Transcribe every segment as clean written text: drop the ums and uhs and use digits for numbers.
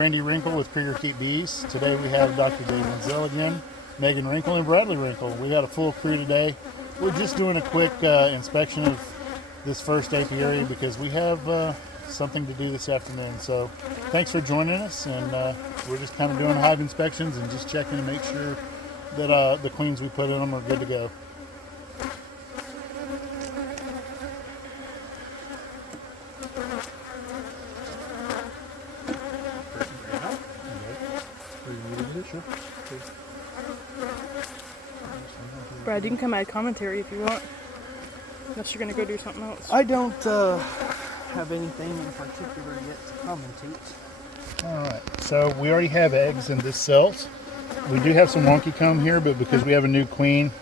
Randy Wrinkle with Krieger Keep Bees. Today we have Dr. Dave Wenzel again, Megan Wrinkle, and Bradley Wrinkle. We got a full crew today. We're just doing a quick inspection of this first apiary because we have something to do this afternoon. So thanks for joining us, and we're just kind of doing hive inspections and just checking to make sure that the queens we put in them are good to go. Brad, you can come add commentary if you want. Unless you're going to go do something else. I don't have anything in particular yet to commentate. Alright, so we already have eggs in this cells. We do have some wonky comb here, but because we have a new queen,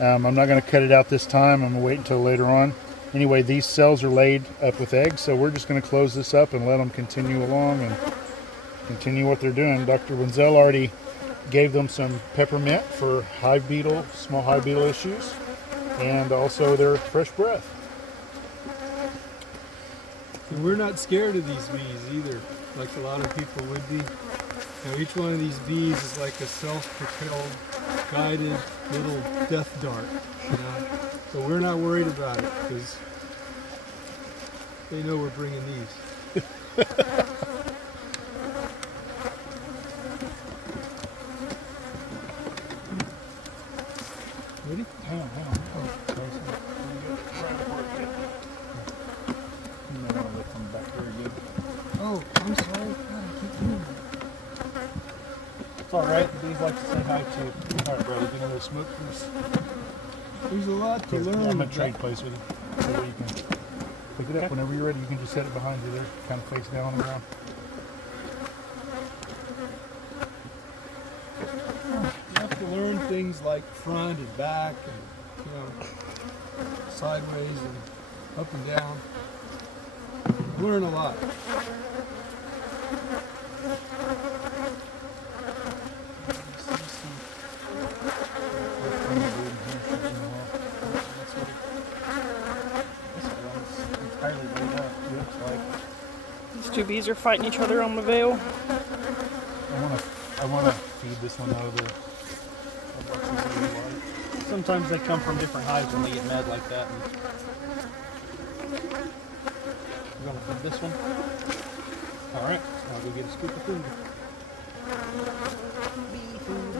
I'm not going to cut it out this time. I'm going to wait until later on. Anyway, these cells are laid up with eggs, so we're just going to close this up and let them continue along and continue what they're doing. Dr. Wenzel already gave them some peppermint for hive beetle, small hive beetle issues, and also their fresh breath. And we're not scared of these bees either, like a lot of people would be. Now, each one of these bees is like a self-propelled, guided little death dart, you know. So we're not worried about it because they know we're bringing these. Ready? Hang on. You may want to lift them back there again. Oh, I'm sorry. God, I keep doing that. It's alright, the bees like to say hi too. Alright, brother, get another smoke from us. There's a lot to I'm learn. going to trade place with you. So that you can pick it up whenever you're ready. You can just set it behind you there, kind of face down on the ground. You have to learn things like front and back and, you know, sideways and up and down. Learn a lot. These two bees are fighting each other on the veil. I want to feed this one over. Sometimes they come from different hives when they get mad like that. And we're going to feed this one. All right, I'll go get a scoop of food. Bee food.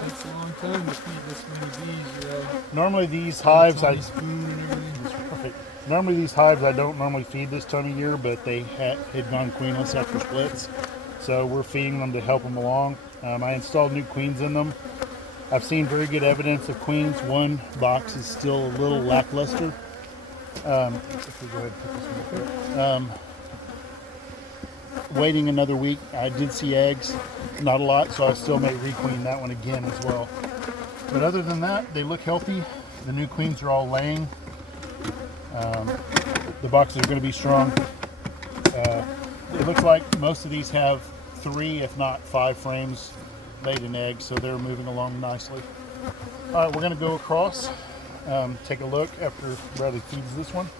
Takes a long time to feed this many bees, you know. Normally these hives, All this food and everything. right. Normally these hives I don't normally feed this time of year, but they had gone queenless after splits. So we're feeding them to help them along. I installed new queens in them. I've seen very good evidence of queens. One box is still a little lackluster. If we go ahead and put this one up there. Waiting another week, I did see eggs, not a lot, so I still may requeen that one again as well. But other than that, they look healthy. The new queens are all laying. The boxes are going to be strong. It looks like most of these have 3, if not 5 frames laid in eggs, so they're moving along nicely. All right, we're going to go across, take a look after Bradley feeds this one.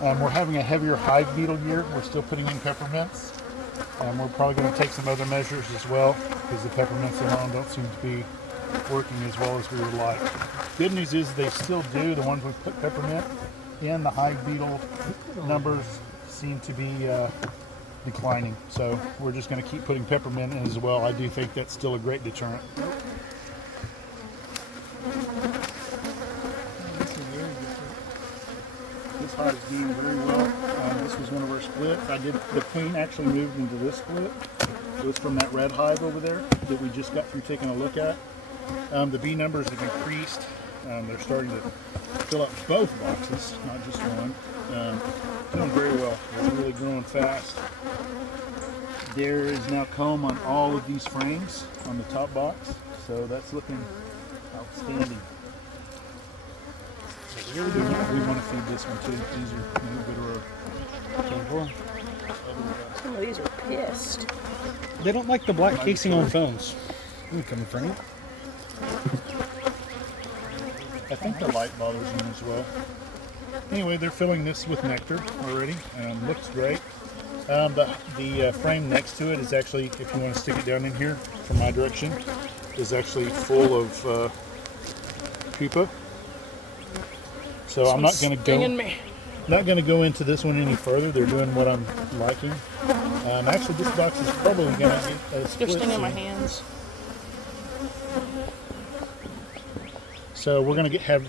We're having a heavier hive beetle year. We're still putting in peppermints. We're probably going to take some other measures as well because the peppermints alone don't seem to be working as well as we would like. Good news is they still do. The ones we put peppermint in, the hive beetle numbers seem to be declining. So we're just going to keep putting peppermint in as well. I do think that's still a great deterrent. This hive's doing very well. This was one of our splits. The queen actually moved into this split. It was from that red hive over there that we just got through taking a look at. The bee numbers have increased. They're starting to fill up both boxes, not just one. Doing very well. They're really growing fast. There is now comb on all of these frames on the top box, so that's looking outstanding. We want to feed this one too. These are a little bit of Some of these are pissed. They don't like the black casing on phones. Let me come in front of you. I think the light bothers them as well. Anyway, they're filling this with nectar already. Looks great. The frame next to it is actually, if you want to stick it down in here from my direction, is actually full of pupa. So I'm not going to Stinging go. me. Not going to go into this one any further. They're doing what I'm liking. Actually, this box is probably going to get a They're split stinging my soon. hands. So we're going to have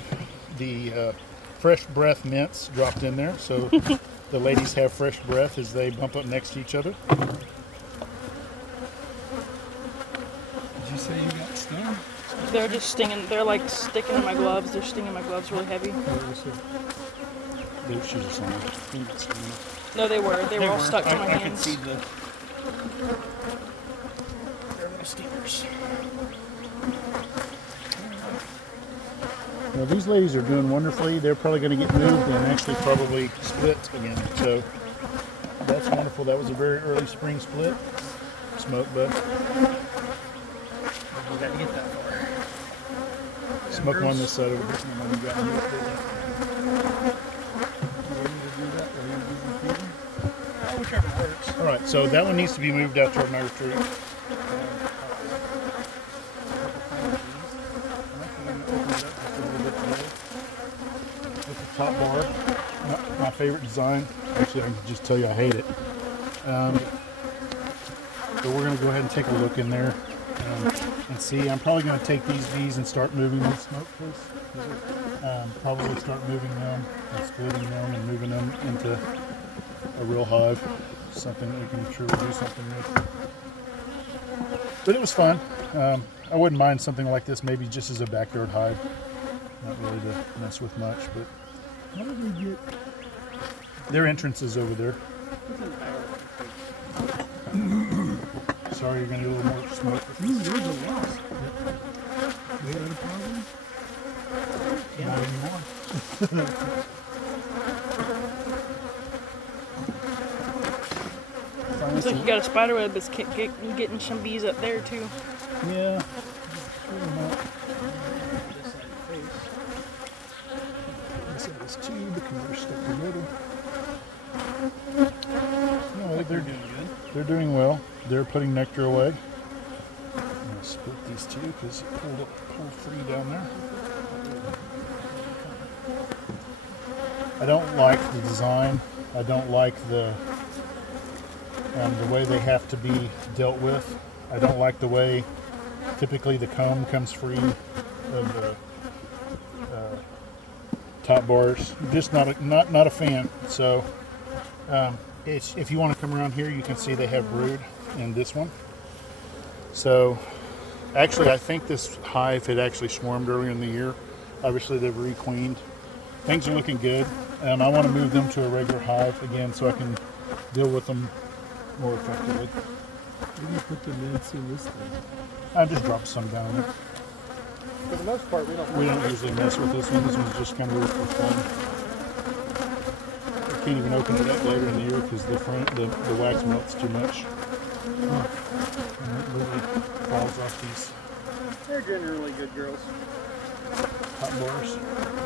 the fresh breath mints dropped in there, so the ladies have fresh breath as they bump up next to each other. Did you say you got stung? They're just stinging. They're like sticking in my gloves. They're stinging my gloves really heavy. Their shoes are stinging. No, they were. They were all stuck to my I could hands. see the. They're little stingers. Now these ladies are doing wonderfully. They're probably going to get moved and actually probably split again. So that's wonderful. That was a very early spring split. Smoke bud. We got to get that far. Smoke one this side over here. And then we got you. Whichever works. All right, so that one needs to be moved out toward my retreat. With the top bar, my favorite design. Actually, I can just tell you I hate it. So we're going to go ahead and take a look in there and see. I'm probably going to take these bees and start moving them. Smoke, please. Probably start moving them and splitting them and moving them into a real hive. Something that we can truly do something with. But it was fun. I wouldn't mind something like this, maybe just as a backyard hive. Not really to mess with much, but how did we get their entrance is over there. Sorry, you're gonna do a little more smoke. Ooh, there's a wasp. Is that a problem? Not anymore. Looks like you got a spider web that's getting some bees up there too. Yeah. Pretty much. Inside this tube, the converter stuck in the middle. No, they're doing good. They're doing well. They're putting nectar away. I'm gonna split these two because it pulled free down there. I don't like the design. I don't like the way they have to be dealt with. I don't like the way typically the comb comes free of the top bars. Just not a fan. So if you want to come around here, you can see they have brood in this one. So actually, I think this hive had actually swarmed earlier in the year. Obviously, they've requeened. Things are looking good. I want to move them to a regular hive again so I can deal with them more effectively. Where do you put the mints in this thing? I just dropped some down there. For the most part, we don't. We don't usually mess with this one. This one's just kind of for fun. I can't even open it up later in the year because the wax melts too much. And it literally falls off these They're generally good girls. hot bars.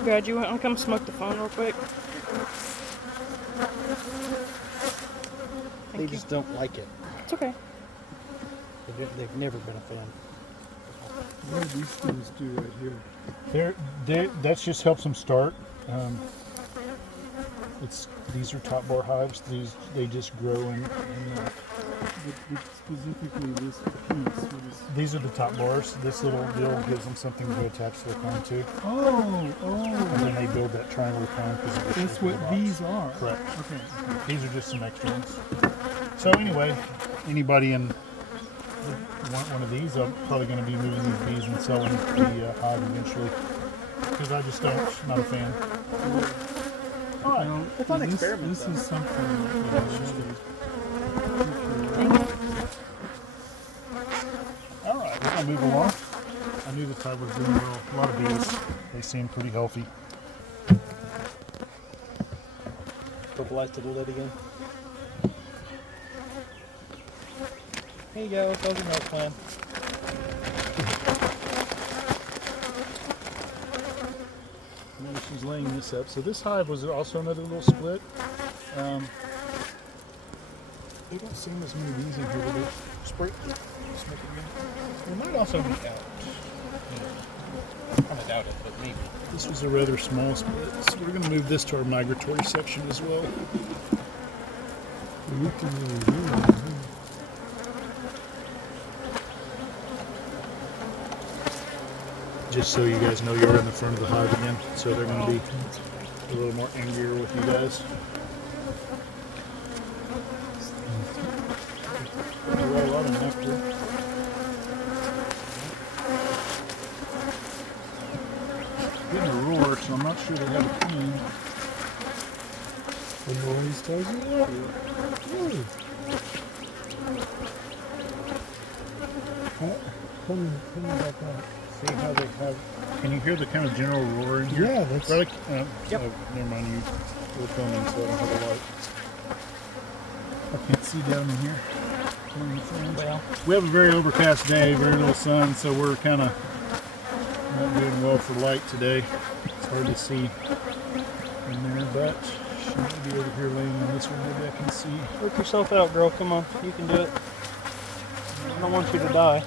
Brad, you want to come smoke the phone real quick? They just don't like it. It's okay. They've never been a fan. What do these things do right here? That just helps them start. These are top bar hives. They just grow in But specifically this piece. What is... these are the top bars. This little deal gives them something to attach their comb to, and then they build that triangular comb because of the That's shape of the what box. these are. Correct. Okay. These are just some extra ones. So anyway, anybody in want one of these, I'm probably going to be moving these bees and selling the hive eventually because I just don't. Not a fan. All right. Now, It's an this, experiment, This though. is something that I really All right, we're gonna move along. I knew this hive was doing well. A lot of bees. They seem pretty healthy. Fertilize to the lid again. Here you go. Those are milk plan. Now she's laying this up. So this hive was also another little split. They don't seem as many bees in here. Did they spray? Smoke again? It might also be out. I kind of doubt it, but maybe. This was a rather small split. So we're going to move this to our migratory section as well. You can really do it. Just so you guys know you're in the front of the hive again. So they're going to be a little more angrier with you guys. There are a lot of nectar. Getting a roar, so I'm not sure they have a queen. The noise tells you that? Really? Tell me about that. See how they have. Can you hear the kind of general roar in here? Yeah, that's. Really? Yep. Oh, never mind. You were filming, so I don't have a light. I can't see down in here. Well, We have a very overcast day, very little sun, so we're kind of not doing well for light today. It's hard to see in there, but she might be over here laying on this one. Maybe I can see. work yourself out, girl. Come on. You can do it. I don't want you to die.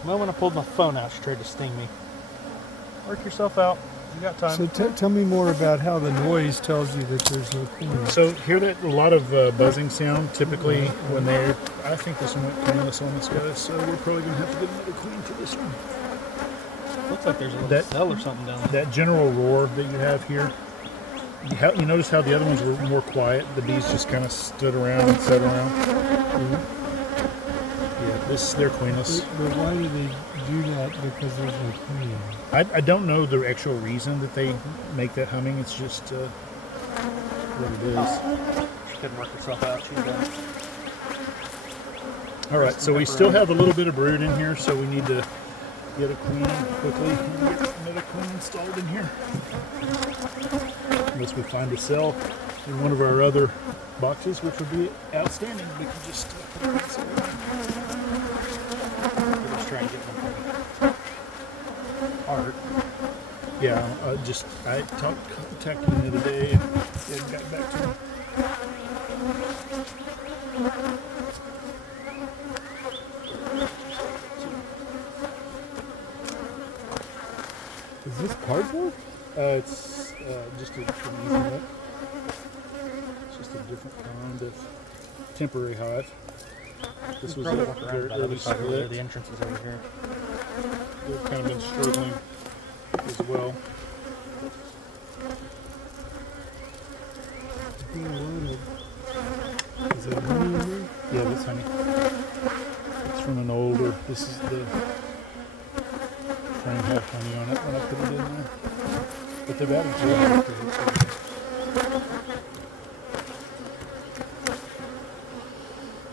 The moment I pulled my phone out, she tried to sting me. Work yourself out. You got time. So tell me more about how the noise tells you that there's no queen. So hear that a lot of buzzing sound typically when they're. I think this one went queenless on this guy, so we're probably gonna have to get another queen for this one. Looks like there's a little That- cell or something down there. That general roar that you have here. You notice how the other ones were more quiet. The bees just kind of stood around and sat around. Yeah, they're queenless. But why do they do that? Because there's no queen. I don't know the actual reason that they make that humming. It's just what it is. She couldn't work herself out. She's done. All right, so we still have a little bit of brood in here, so we need to get a queen quickly and get another queen installed in here. Unless we find a cell in one of our other boxes, which would be outstanding. We can just put a cell in. Let's try and get one. Art. Yeah, I contacted him the other day and he hadn't got back to me. Is this cardboard? It's just an easy nut. It's just a different kind of temporary hive. This was a Probably walk around very by the other early side over there. split. The entrance is over here. They've kind of been struggling as well. Is that honey in there? Yeah, that's honey. It's from an older. This is the frame had honey on it when I put it in there. But they've added to it.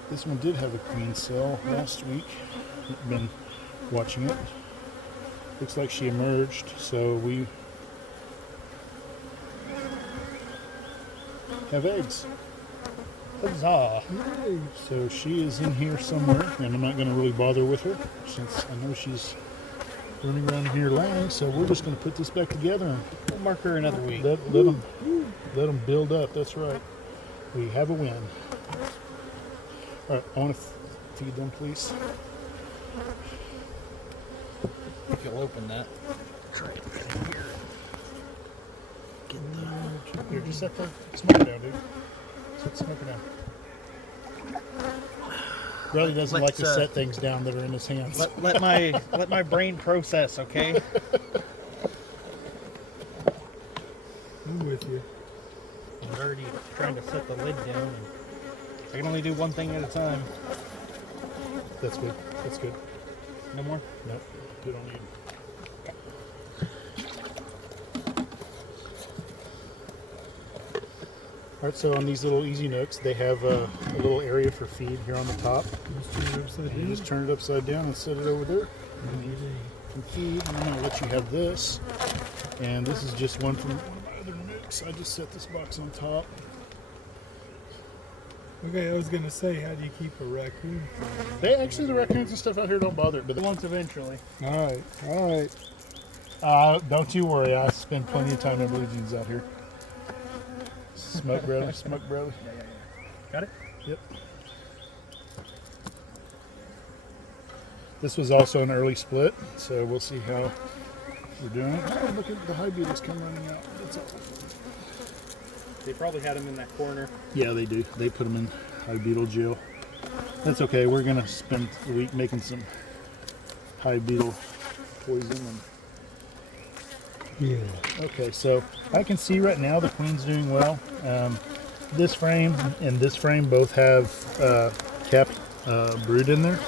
This one did have a queen cell last week. I've been watching it. Looks like she emerged, so we have eggs. Huzzah. Yay. So she is in here somewhere, and I'm not going to really bother with her since I know she's running around here laying. So we're just going to put this back together and We'll mark her another week. let them build up. That's right. We have a win. All right, I want to feed them, please. If you'll open that. Try it right here. Get the here. Just set the smoker down, dude. Set the smoker down. Riley doesn't like to Let's, set things down that are in his hands. Let my brain process, okay? I'm with you. I'm already trying to set the lid down, and I can only do one thing at a time. That's good. That's good. No more? Nope. We don't need. All right, so on these little easy nooks, they have a little area for feed here on the top. Let's turn it upside You down. just turn it upside down and set it over there. And feed, and I'm going to let you have this. And this is just one from one of my other nooks. I just set this box on top. Okay, I was gonna say, how do you keep a raccoon? They actually, the raccoons and stuff out here don't bother it, but Once eventually. All right, all right. don't you worry. I spend plenty of time in blue jeans out here. Smoke brother, smoke brother. Got it? Yep. This was also an early split, so we'll see how we're doing. Oh, look at the high beetles come running out. That's all. They probably had him in that corner. Yeah, they do. They put them in high beetle jail. That's okay. We're gonna spend the week making some high beetle poison. And Yeah. okay, so I can see right now the queen's doing well. This frame and this frame both have capped brood in there.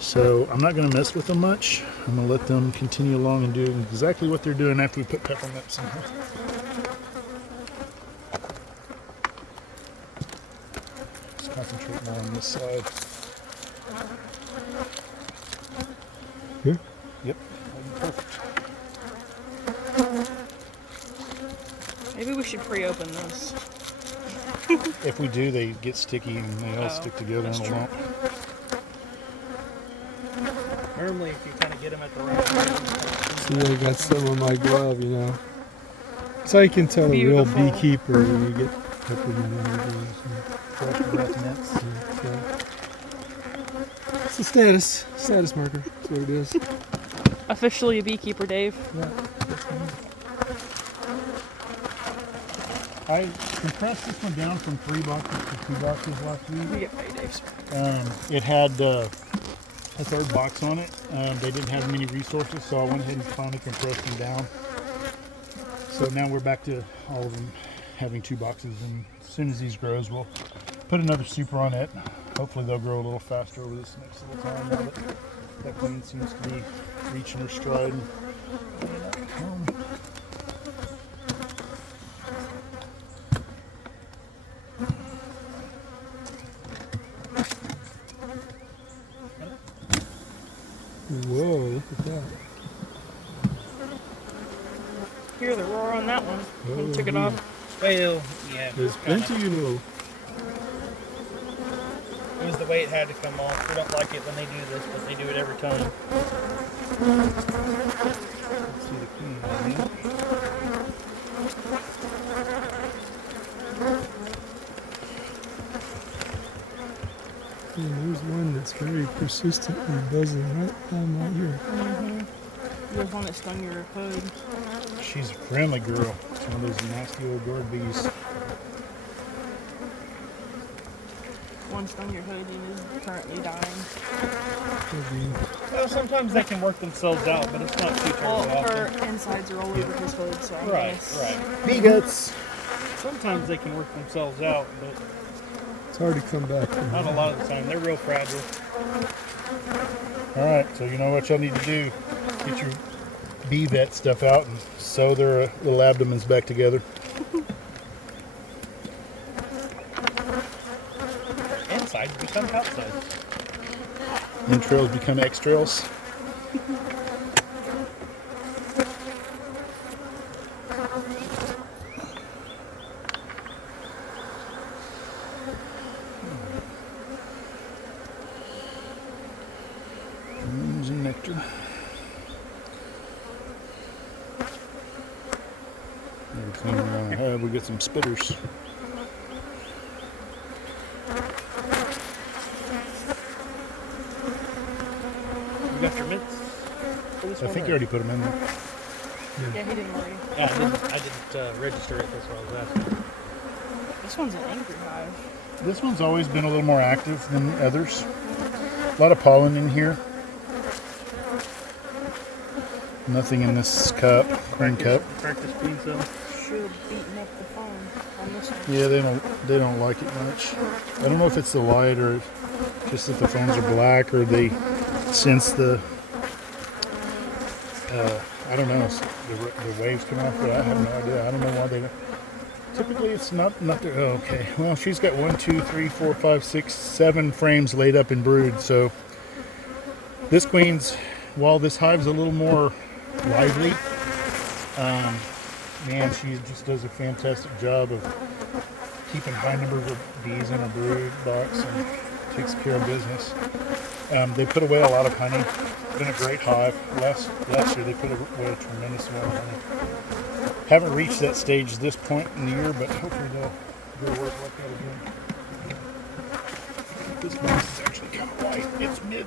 So I'm not going to mess with them much. I'm going to let them continue along and do exactly what they're doing after we put peppermints in here. Let's concentrate more on this side. Here? Yep. Perfect. Maybe we should pre-open this. If we do, they get sticky and they all stick together in a lump. Normally, if you kind of get them at the right time. See, I got some on my glove, you know. So you can tell a real Beautiful. beekeeper when you get peppermint on your gloves. Fresh breath mints. Yeah. It's a status marker. That's what it is. Officially a beekeeper, Dave. I compressed this one down from 3 boxes to 2 boxes last week. We get paid, Dave. It had a third box on it. They didn't have many resources, so I went ahead and finally compressed them down. So now we're back to all of them having 2 boxes, and as soon as these grows, we'll put another super on it. Hopefully they'll grow a little faster over this next little time now that that queen seems to be reaching her stride. Whoa, look at that. Hear the roar on that one. When we took it yeah. off. Well, yeah. There's plenty, you know. It was the way it had to come off. We don't like it when they do this, but they do it every time. Let's see the queen on here. And there's one that's very persistently buzzing right here. There's one that stung your hood. She's a friendly girl. It's one of those nasty old guard bees. One stung your hood and is currently dying. Well, sometimes they can work themselves out, but it's not too Well, terrible her often. insides are all over his hood, so I Right, guess. right. Bee guts. Sometimes they can work themselves out, but It's hard to come back from not a that. lot of the time. They're real fragile. All right, so you know what y'all need to do. Get your bee vet stuff out and sew their little abdomens back together. Insides become outsides. Entrails become extrails. And nectar. Every clean one I have, we get some spitters. You got your mints for this I one? think or- you already put them in there. Yeah, he didn't worry. Yeah, I didn't register it. That's what I was asking. This one's an angry hive. This one's always been a little more active than the others. A lot of pollen in here. Nothing in this cup, queen cup. Practice queen cell. Should have beaten up the phone on this one. Yeah, they don't like it much. I don't know if it's the light or just that the phones are black or they sense the I don't know, the waves coming off, but I have no idea. I don't know why they don't. Typically it's not their, oh, okay. Well, she's got 1, 2, 3, 4, 5, 6, 7 frames laid up in brood. So this queen's, while this hive's a little more lively, man, she just does a fantastic job of keeping high numbers of bees in a brood box and takes care of business. They put away a lot of honey. Been a great hive. Last year they put away a tremendous amount of honey. Haven't reached that stage this point in the year, but hopefully they'll work like that again. This box is actually kind of light. It's mid.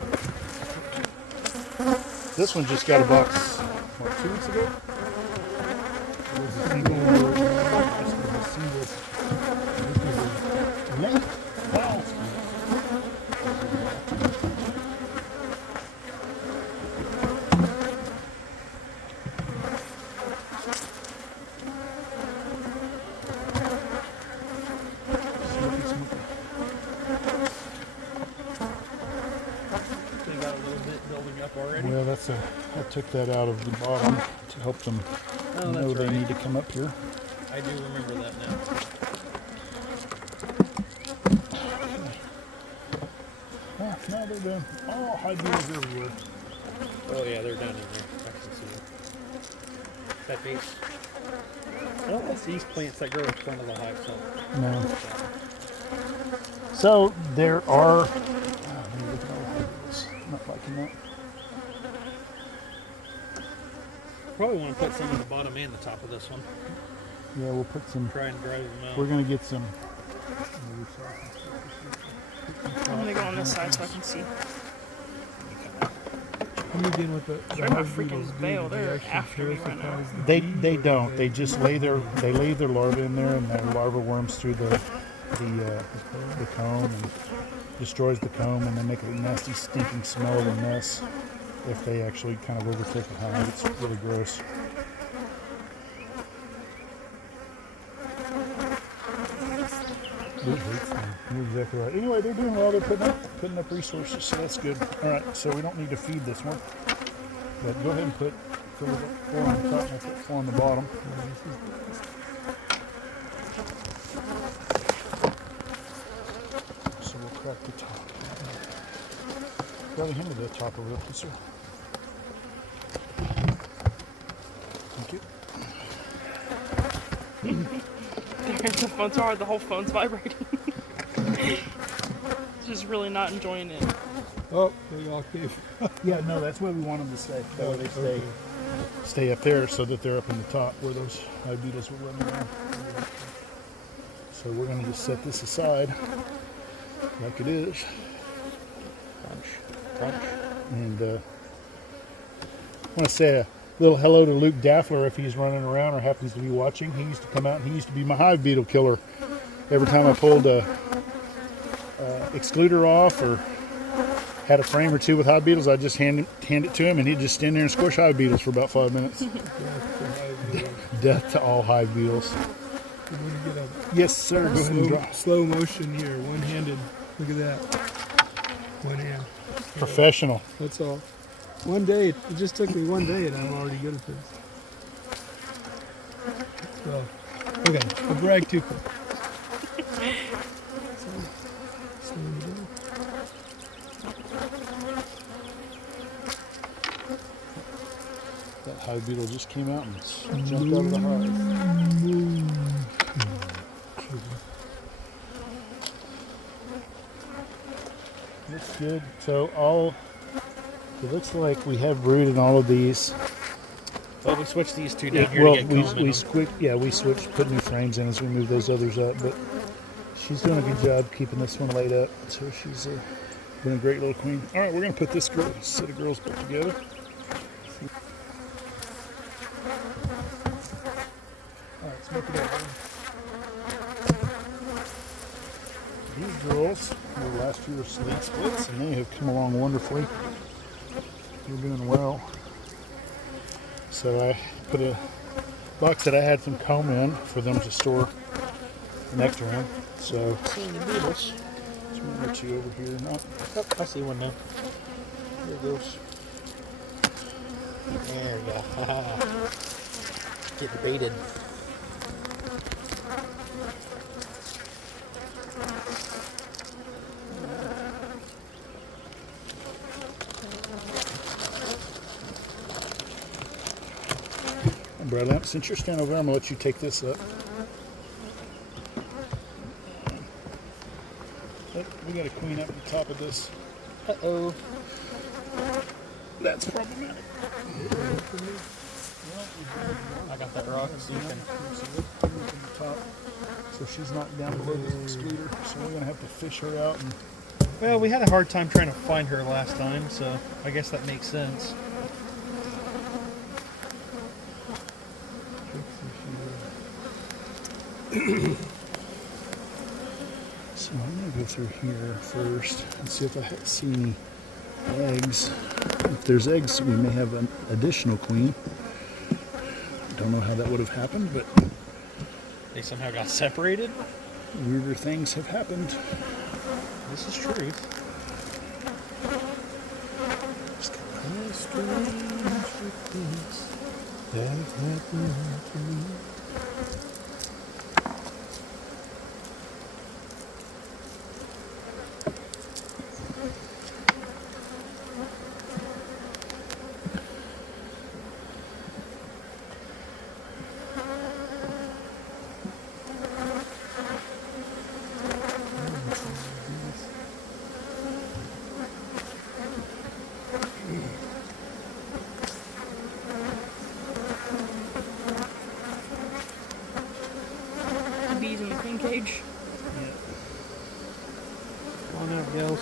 This one just got a box, what, 2 weeks ago? It was a single. Late. Wow. They got a little bit building up already. Well, I took that out of the bottom to help them Oh, know that's they right. need to come up here. I do remember that now. Oh, no, they're doing all high beetles everywhere. Oh yeah, they're down in there. I can see it. Is that base? I don't think these plants that grow in front of the hive. So. No. So there are. Let me look at all high beetles. Not liking that. Probably want to put some on the bottom and the top of this one. Yeah, we'll put some. Try and drive them out. We're gonna get some. I'm gonna go on this side so I can see. Come again with the They're in my hive beetles freaking do, veil. do they They're actually after me right now. parasitize the bees, They or don't. They just leave their larvae in there, and the larva worms through the comb and destroys the comb, and they make a nasty stinking smell of a mess if they actually kind of overtake the hive. It's really gross. It hurts them. You're exactly right. Anyway, they're doing well. They're putting up resources, so that's good. All right, so we don't need to feed this one, but go ahead and put 4 on the top and put 4 on the bottom. So we'll crack the top. Probably handle the top a little closer. Thank you. The phone's so hard, the whole phone's vibrating. Just really not enjoying it. Oh, they all came. Yeah, no, that's where we want them to stay. That way they stay up there so that they're up in the top where those hive beetles will run around. So we're going to just set this aside like it is. Crunch. And I want to say a little hello to Luke Daffler if he's running around or happens to be watching. He used to come out and he used to be my hive beetle killer. Every time I pulled a excluder off or had a frame or two with hive beetles, I'd just hand it to him and he'd just stand there and squish hive beetles for about 5 minutes. Death to all hive beetles. We're gonna get Yes, sir. Go ahead and draw. slow motion here, one-handed. Look at that. One hand. Professional. That's all. One day, it just took me one day and I'm already good at this. So, okay, I brag too quick. That hive beetle just came out and jumped out of the hive. Looks good. So it looks like we have brood in all of these. Well, we switched these two down here Well, to get comb in them. we switched, put new frames in as we move those others up. But she's doing a good job keeping this one laid up. So she's been a great little queen. All right, we're gonna put this set of girls back together. All right, let's make it up. These girls were last year's slate splits, and they have come along wonderfully. They're doing well. So I put a box that I had some comb in for them to store nectar in. So there's one or two over here. No, Oh, I see one now. there it goes. There we go. Get debated. Bradley, since you're standing over there, I'm gonna let you take this up. We got a queen up at the top of this. Uh-oh. That's problematic. I got that rock. Top. So she's not down below the excluder. So we're gonna have to fish her out. And Well, we had a hard time trying to find her last time, so I guess that makes sense. so I'm gonna go through here first and see if I see any eggs. If there's eggs, we may have an additional queen. Don't know how that would have happened, but They somehow got separated? weirder things have happened. This is truth. Bees in the queen cage. Come on out, gals.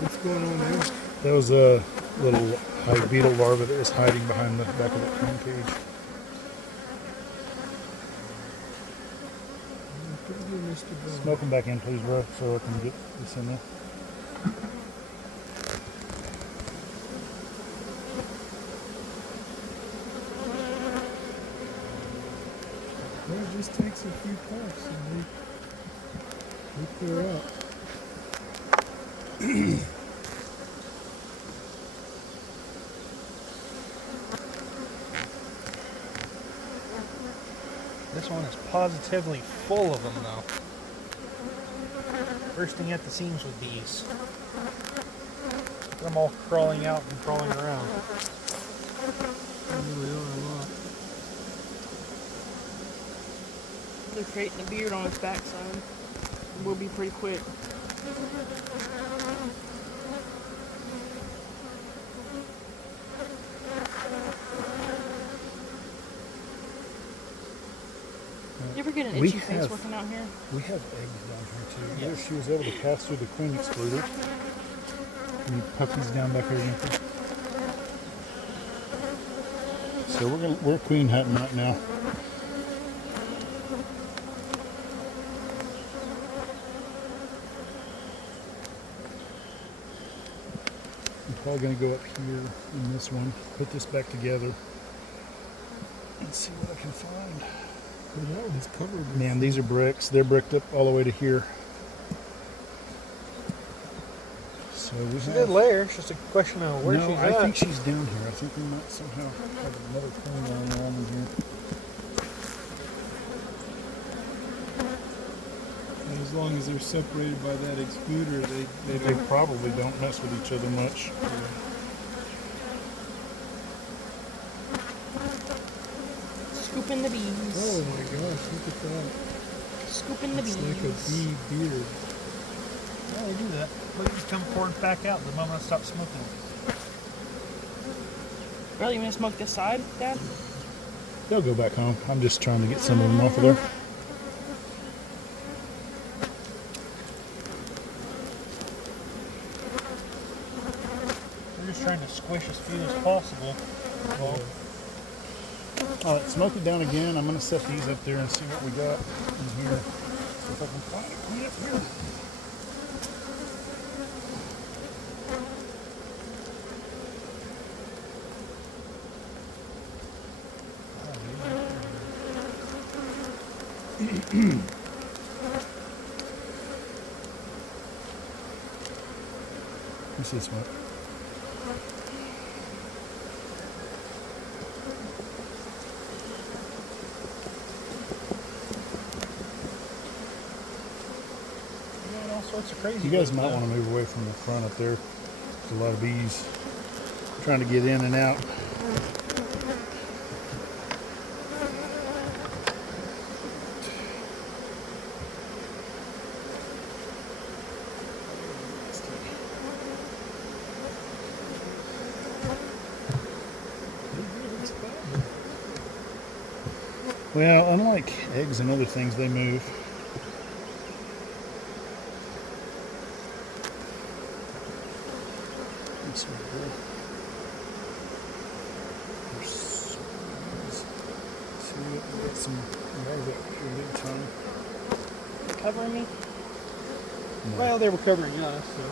What's going on there? That was a little hive beetle larva that was hiding behind the back of that queen cage. Pretty good, Mr. Bell. Smoke them back in, please, bro, so I can get this in there. Well, it just takes a few puffs and they clear up. This one is positively full of them, though. Bursting at the seams with bees. Them all crawling out and crawling around. There really are a lot. They're creating a beard on its backside. It will be pretty quick. You ever get an We itchy face have- working out here? We have eggs down here, too. Yes. She was able to pass through the queen excluder. Any puppies down back here, Nicky? So we're queen hunting right now. I'm probably going to go up here in this one, put this back together, and see what I can find. Well, that one's covered with Man, these are bricks. They're bricked up all the way to here. So we It's a have, good layer. It's just a question of where no, she's I at. think she's down here. I think we might somehow have another queen lying around in here. And as long as they're separated by that excluder, they They don't. probably don't mess with each other much. Scooping the bees. Oh my gosh, look at that. Scooping the It's bees. like a bee beard. Yeah, they do that. Look, just come pouring back out the moment I stop smoking. Really, you want to smoke this side, Dad? They'll go back home. I'm just trying to get some of them off of there. We're just trying to squish as few as possible. Well, All right, smoke it down again. I'm going to set these up there and see what we got in here. See if I can find a queen up here. What's this one? all sorts of crazy. You guys things might done. want to move away from the front up there. There's a lot of bees trying to get in and out. Well, unlike eggs and other things, they move. Let's see here. There's see, we got some guys up here big time. Covering me. Well, they were covering us, so.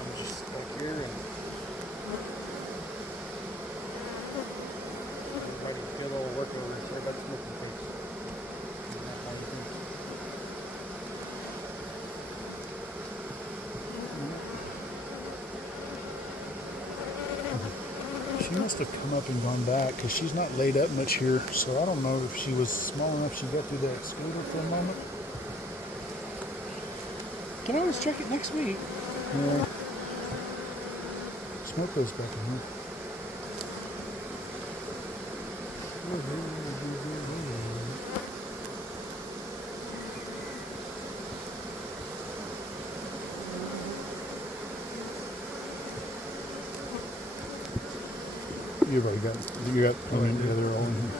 I'm just up here and. Everybody get a little work over there. Everybody's smoking things. She must have come up and gone back because she's not laid up much here. So I don't know if she was small enough she got through that excluder for a moment. Can always check it next week. Yeah. Smoke goes back in here. You've already got, I mean, yeah, they're all in here.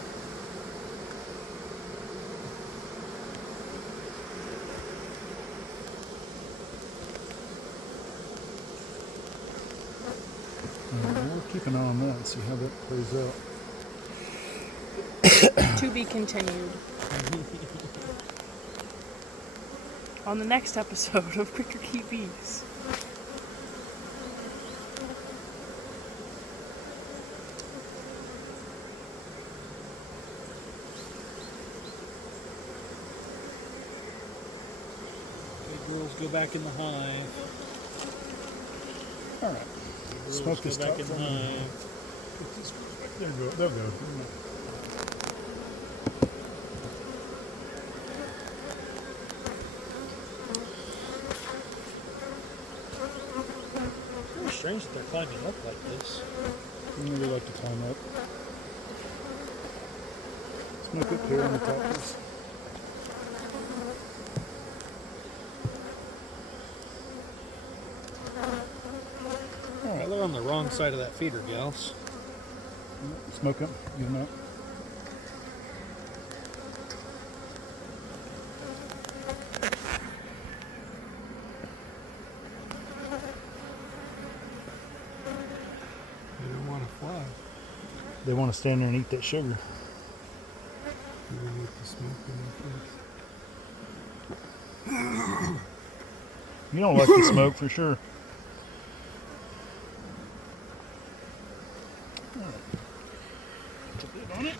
We'll keep an eye on that and see how that plays out. To be continued. On the next episode of Cricker Keep Bees. Okay, girls go back in the hive. All right. Girls Smoke go this back top in the from them. hive. There you go. They'll go. Very strange that they're climbing up like this. They like to climb up. Smoke up here on the top. Please. Well, they're on the wrong side of that feeder, gals. Smoke them. Get them out. They don't want to fly. They want to stand there and eat that sugar. You don't get the smoke in their face. You don't like the smoke for sure. Put a bit on it.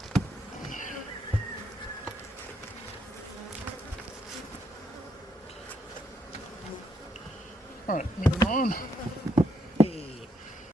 All right, moving on.